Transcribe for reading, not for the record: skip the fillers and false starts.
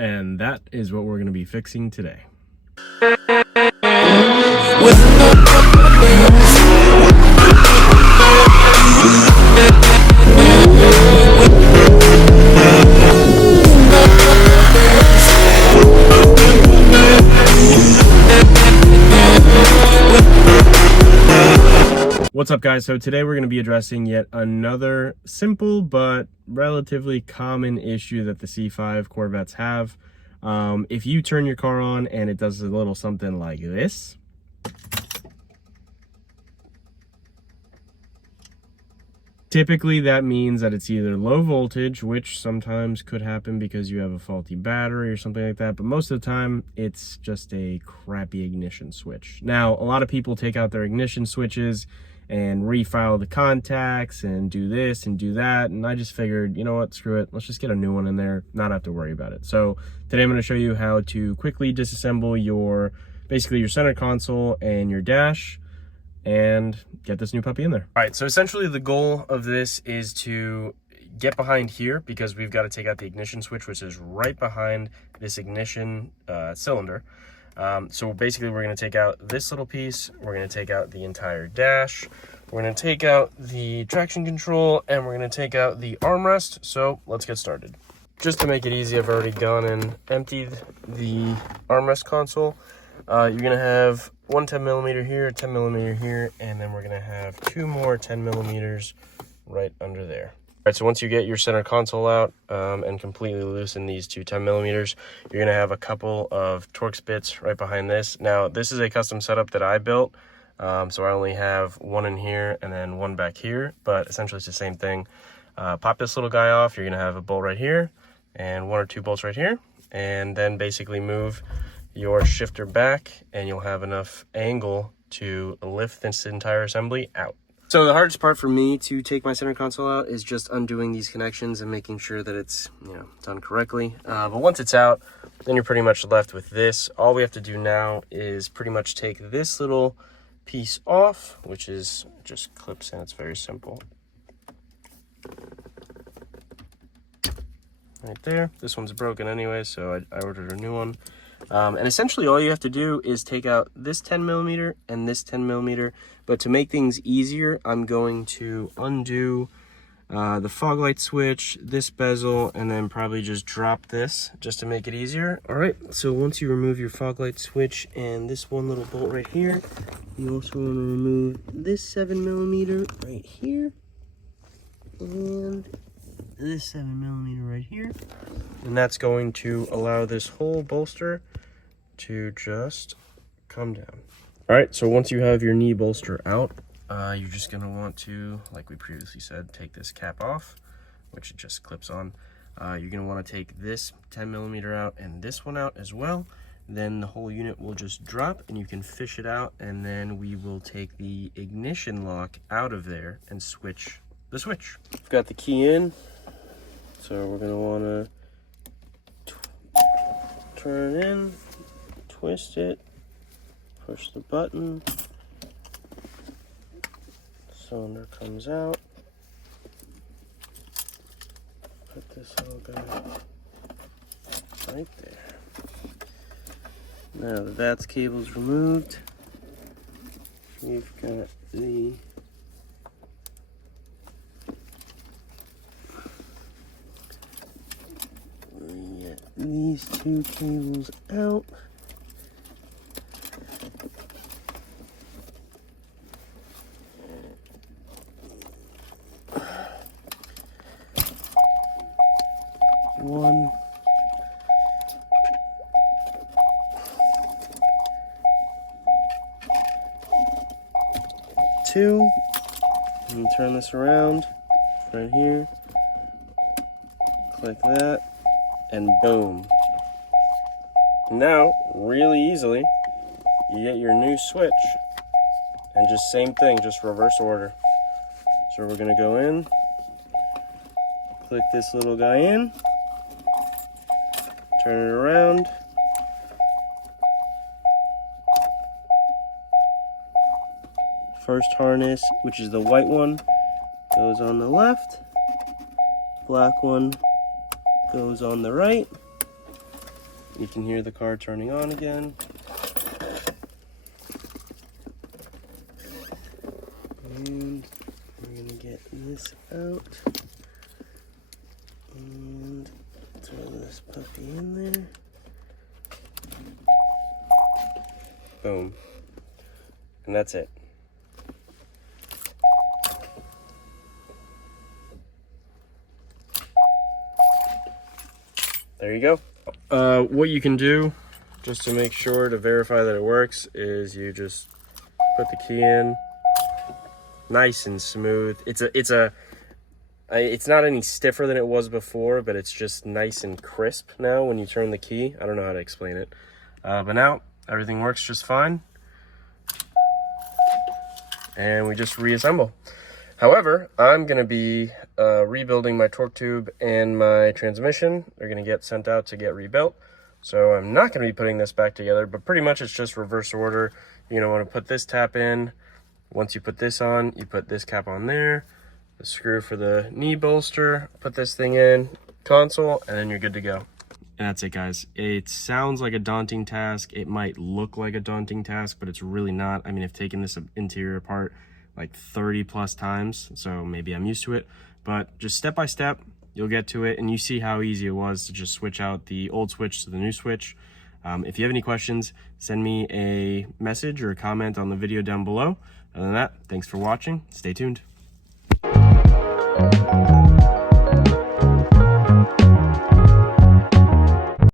And that is what we're going to be fixing today. What's up, guys? So today we're going to be addressing yet another simple but relatively common issue that the C5 Corvettes have. If you turn your car on and it does a little something like this, typically that means that it's either low voltage, which sometimes could happen because you have a faulty battery or something like that, but most of the time it's just a crappy ignition switch. Now, a lot of people take out their ignition switches and refile the contacts and do this and do that, and I just figured, you know what, screw it, let's just get a new one in there, not have to worry about it. So today I'm going to show you how to quickly disassemble your center console and your dash and get this new puppy in there. All right, so essentially the goal of this is to get behind here because we've got to take out the ignition switch, which is right behind this ignition cylinder. So basically we're going to take out this little piece, we're going to take out the entire dash, we're going to take out the traction control, and we're going to take out the armrest. So let's get started. Just to make it easy, I've already gone and emptied the armrest console. You're going to have one 10mm here, 10mm here, and then we're going to have two more 10mm right under there. All right, so once you get your center console out and completely loosen these two 10mm, you're gonna have a couple of Torx bits right behind this. Now, this is a custom setup that I built, so I only have one in here and then one back here, but essentially it's the same thing. Pop this little guy off, you're gonna have a bolt right here and one or two bolts right here, and then basically move your shifter back and you'll have enough angle to lift this entire assembly out. So the hardest part for me to take my center console out is just undoing these connections and making sure that it's, done correctly. But once it's out, then you're pretty much left with this. All we have to do now is pretty much take this little piece off, which is just clips in. It's very simple. Right there. This one's broken anyway, so I ordered a new one. And essentially all you have to do is take out this 10mm and this 10mm, but to make things easier, I'm going to undo the fog light switch, this bezel, and then probably just drop this just to make it easier. All right, so once you remove your fog light switch and this one little bolt right here, you also want to remove this 7mm right here, and this 7mm right here, and that's going to allow this whole bolster to just come down. All right, so once you have your knee bolster out, you're just gonna want to, like we previously said, take this cap off, which it just clips on. You're gonna want to take this 10mm out and this one out as well. Then the whole unit will just drop and you can fish it out, and then we will take the ignition lock out of there and switch the switch. We've got the key in, so we're gonna want to turn it in, twist it, push the button, cylinder comes out, put this little guy right there. Now the Vette's cable's removed, we've got these two cables out. One, two, and turn this around right here, click that, and boom. Now, really easily, you get your new switch, and just same thing, just reverse order. So we're gonna go in, click this little guy in, turn it around, first harness, which is the white one, goes on the left, black one goes on the right, You can hear the car turning on again. And we're gonna get this out and throw this puppy in there. Boom. And that's it. There you go. What you can do, just to make sure to verify that it works, is you just put the key in, nice and smooth. It's not any stiffer than it was before, but it's just nice and crisp now when you turn the key. I don't know how to explain it, but now everything works just fine, and we just reassemble. However, I'm going to be rebuilding my torque tube and my transmission. They're going to get sent out to get rebuilt. So I'm not going to be putting this back together, but pretty much it's just reverse order. You're going to want to put this tap in. Once you put this on, you put this cap on there, the screw for the knee bolster, put this thing in, console, and then you're good to go. And that's it, guys. It sounds like a daunting task. It might look like a daunting task, but it's really not. I mean, I've taken this interior apart like 30 plus times, so maybe I'm used to it, but just step by step you'll get to it, and you see how easy it was to just switch out the old switch to the new switch. If you have any questions, send me a message or a comment on the video down below. Other than that, thanks for watching. Stay tuned.